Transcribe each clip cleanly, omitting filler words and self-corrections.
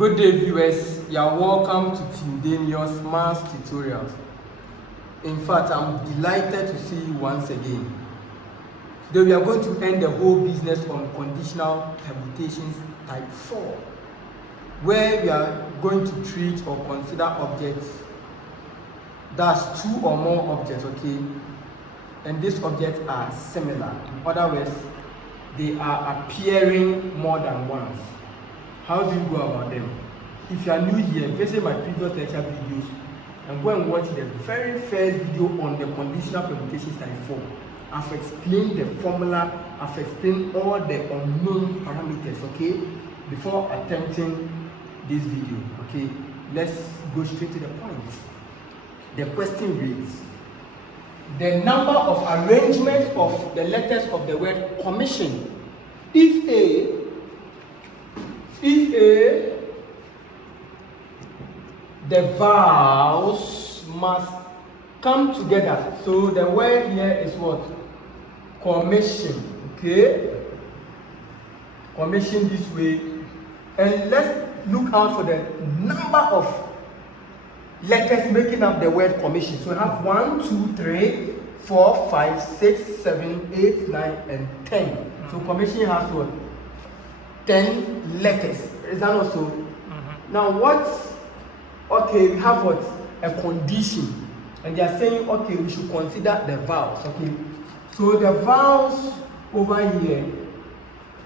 Good day, viewers. You are welcome to Tindanious Maths Tutorials. In fact, I'm delighted to see you once again. Today we are going to end the whole business on conditional permutations type 4, where we are going to treat or consider objects. That's two or more objects, okay? And these objects are similar. In other words, they are appearing more than once. How do you go about them? If you are new here, visit my previous lecture videos and go and watch the very first video on the conditional permutations type 4. I've explained the formula, I've explained all the unknown parameters, okay? Before attempting this video, okay? Let's go straight to the point. The question reads, the number of arrangement of the letters of the word commission if A, the vowels must come together. So the word here is what? Commission, okay? Commission this way. And let's look out for the number of letters making up the word commission. So we have 1, 2, 3, 4, 5, 6, 7, 8, 9, and 10. So commission has what? 10 letters. Is that also? Now okay, we have what? A condition. And they are saying, okay, we should consider the vowels, okay? So the vowels over here,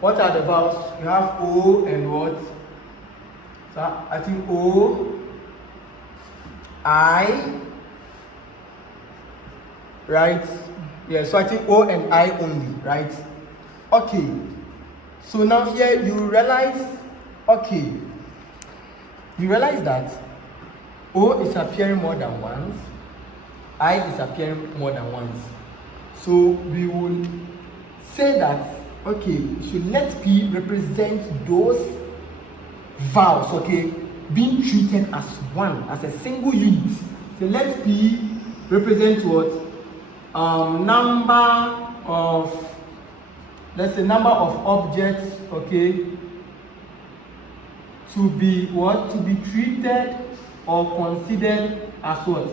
what are the vowels? You have O and what? So I think O, I, right? Yeah, so I think O and I only, right? Okay. So now here you realize, okay, you realize that O is appearing more than once, I is appearing more than once. So we will say that, okay, so let P represent those vowels, okay, being treated as one, as a single unit. So let P represent what? Number of, let's say number of objects, okay, to be what? To be treated or considered as what?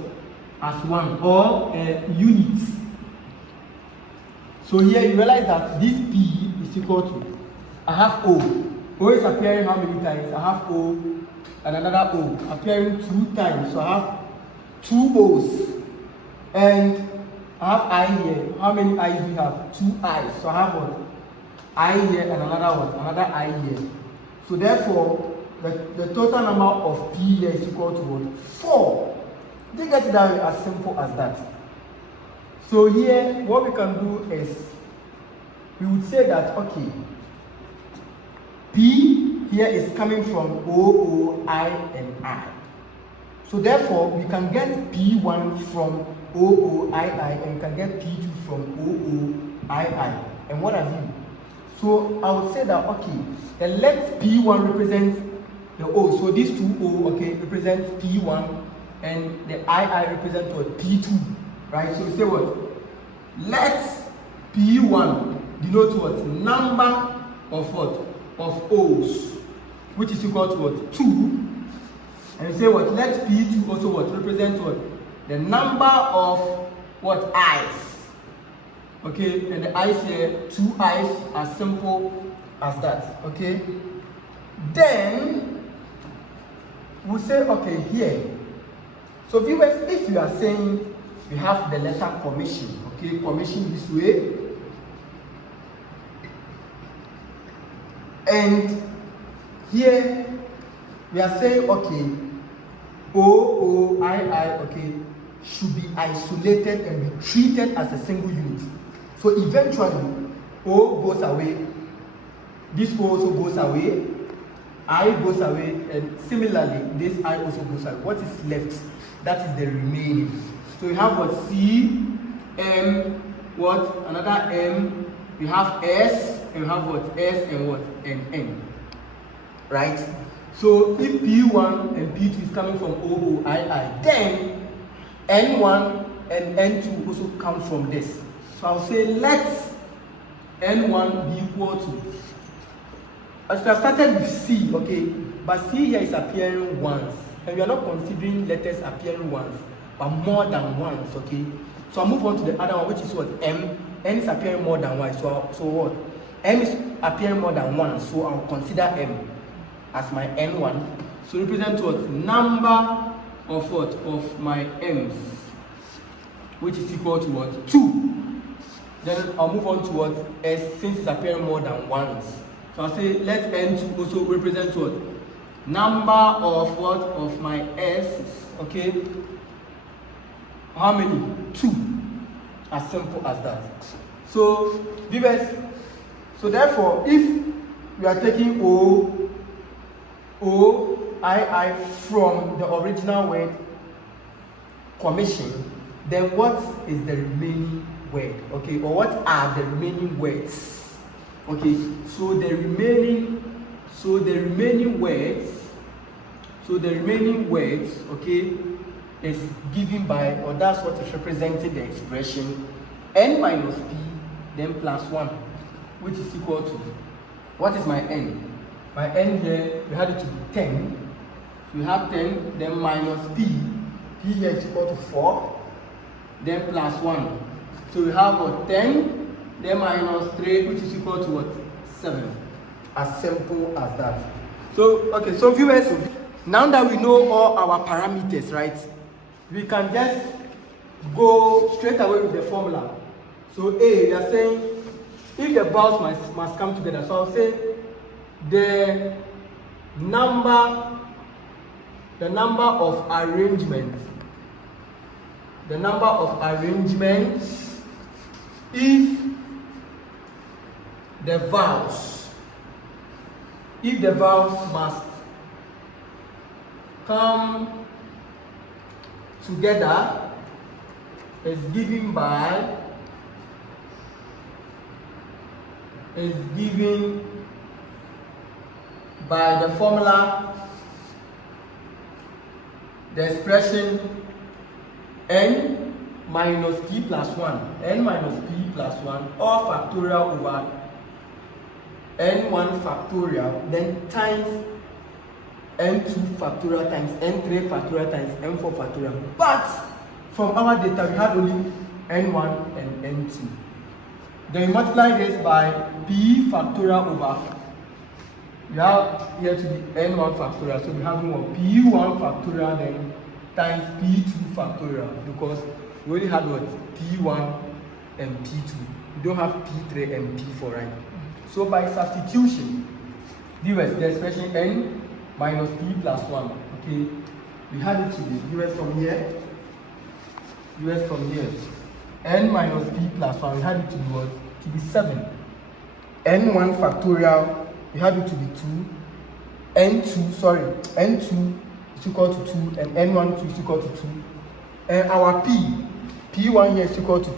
As one, or units. So here you realize that this P is equal to, I have O. O is appearing how many times? I have O and another O appearing 2 times. So I have 2 O's. And I have I here. How many I's do we have? 2 I's. So I have what? I here and another one, another I here. So therefore, the total number of P here is equal to what? 4. They get it that way, as simple as that. So here, what we can do is, we would say that, okay, P here is coming from O, I, and I. So therefore, we can get P1 from O, I, and we can get P2 from O, I. And what have you? So I would say that, okay, then let P1 represent the O. So these 2 O, okay, represent P1, and the I represent what? P2, right? So we say what? Let P1 denote what? Number of what? Of O's, which is equal to what? 2. And we say what? Let P2 also what? Represent what? The number of what? I's. Okay, and the I's here, 2 I's, as simple as that. Okay. Then we'll say, okay, here. So viewers, if you are saying we have the letter commission, okay, commission this way, and here we are saying, okay, O, I, okay, should be isolated and be treated as a single unit. So eventually, O goes away, this O also goes away, I goes away, and similarly, this I also goes away. What is left? That is the remaining. So we have what? C, M, what? Another M. We have S, and we have what? S and what? And N. Right? So if P1 and P2 is coming from O, I, then N1 and N2 also come from this. So I'll say let N1 be equal to, as we have started with C, okay, but C here is appearing once, and we are not considering letters appearing once, but more than once, okay? So I'll move on to the other one, which is what? M. N is appearing more than once, so what? M is appearing more than once, so I'll consider M as my N1. So represent what? Number of what? Of my M's, which is equal to what? 2. Then I'll move on to what? S, since it's appearing more than once. So I'll say let N2 also represent what? Number of what? Of my S's, okay? How many? 2. As simple as that. So, viewers, so therefore, if we are taking I from the original word commission, then what is the remaining word? Okay, or what are the remaining words? Okay, so the remaining words, okay, is given by, or that's what is representing the expression n minus p, then plus 1, which is equal to, what is my n? My n here, we had it to be 10. So we have 10, then minus p. P here is equal to 4, then plus 1. So we have what? 10, then minus 3, which is equal to what? 7. As simple as that. So, okay, so viewers, now that we know all our parameters, right, we can just go straight away with the formula. So A, we are saying if the vowels must come together. So I'll say the number of arrangements if the vowels must come together is given by the formula, the expression n minus p plus 1, n minus p plus 1, or factorial over n1 factorial, then times n2 factorial times n3 factorial times n4 factorial. But from our data, we had only n1 and n2. Then we multiply this by p factorial over, we have here to be n1 factorial, so we have more p1 factorial then times p2 factorial, because we only had what? p1 and p2. We don't have p3 and p4, right? So by substitution, viewers, the expression n minus p plus 1, okay, we had it to be viewers from here, n minus p plus 1, we had it to be what? To be 7. n1 factorial, we had it to be 2. n2 is equal to 2, and n1 is equal to 2. And our p1 here is equal to 2,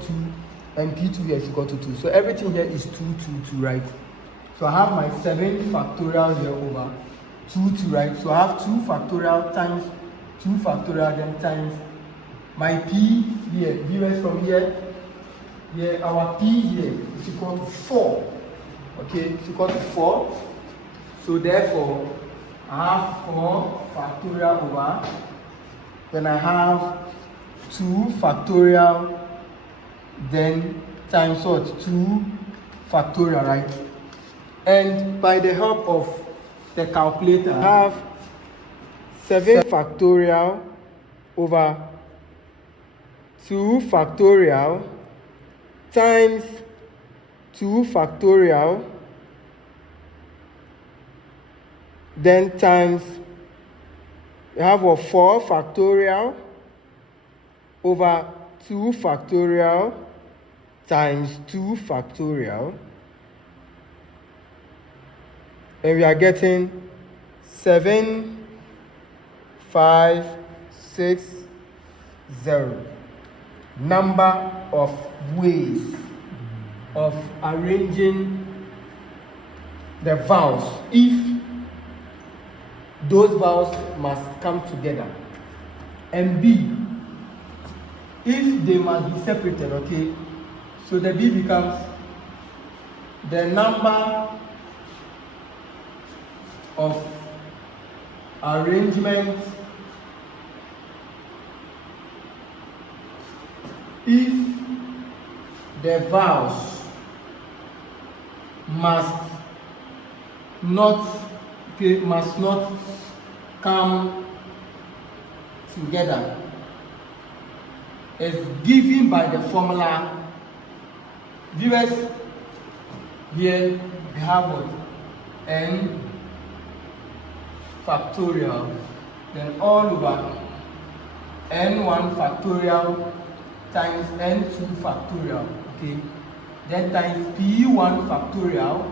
and p2 here is equal to 2. So everything here is 2, 2, 2, right? So I have my 7 factorial here over 2, 2, right? So I have 2 factorial times 2 factorial, then times my p here, viewers from here, our p here is equal to 4. Okay, it's equal to 4. So therefore, I have 4 factorial over, then I have 2 factorial, then times what? 2 factorial, right? And by the help of the calculator, I have 7 factorial over 2 factorial times 2 factorial, then times, we have a 4 factorial over 2 factorial times 2 factorial, and we are getting 7, 5, 6, 0. Number of ways of arranging the vowels if those vowels must come together. And B, if they must be separated, okay? So the B becomes the number of arrangement if the vowels must not come together is given by the formula. Viewers, here we have what? N factorial, then all over n1 factorial times n2 factorial, okay, then times p1 factorial,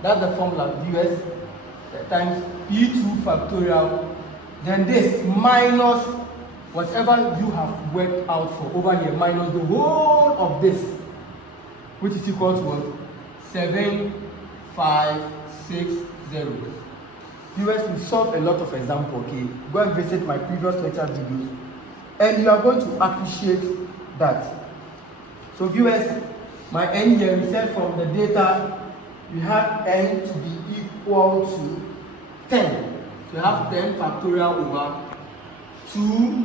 that's the formula, viewers, times p2 factorial, then this minus whatever you have worked out for over here, minus the whole of this, which is equal to what? 7560. Viewers, we solved a lot of examples, okay? Go and visit my previous lecture videos and you are going to appreciate that. So viewers, my n here, we said from the data we had n to be equal to 10. So you have 10 factorial over 2,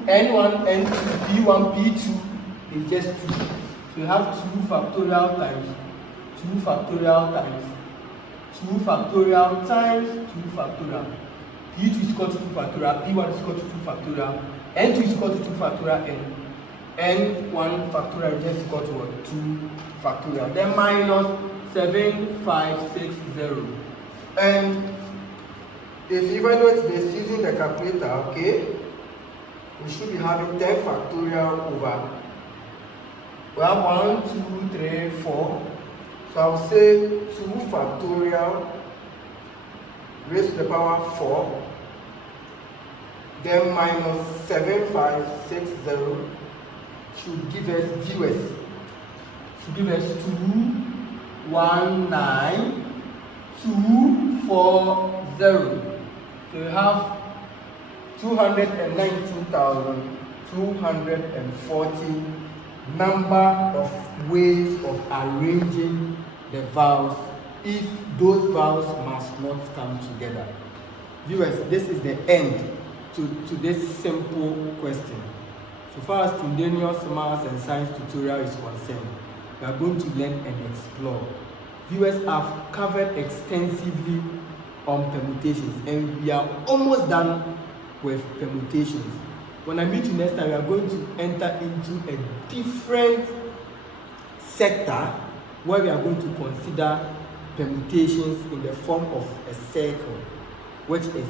n1, n2, p1, p2 is just 2. So you have 2 factorial times 2 factorial times 2 factorial times 2 factorial. P2 is equal to 2 factorial, P1 is equal to 2 factorial, N2 is equal to 2 factorial, and N1 factorial is just equal to what? 2 factorial. Then minus 7560. And if you evaluate this using the calculator, okay, we should be having 10 factorial over. We have 1, 2, 3, 4. So I'll say 2 factorial raised to the power 4, then minus 7560 should give us viewers. Should give us 219,240. So you have 219,240 number of ways of arranging the vowels if those vowels must not come together. Viewers, this is the end to this simple question. So far as Tindanious Maths and Science tutorial is concerned, we are going to learn and explore. Viewers, have covered extensively on permutations and we are almost done with permutations. When I meet you next time, we are going to enter into a different sector where we are going to consider permutations in the form of a circle, which is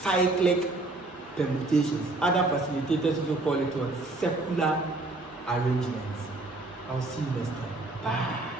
cyclic permutations. Other facilitators will call it what? Circular arrangements. I'll see you next time. Bye.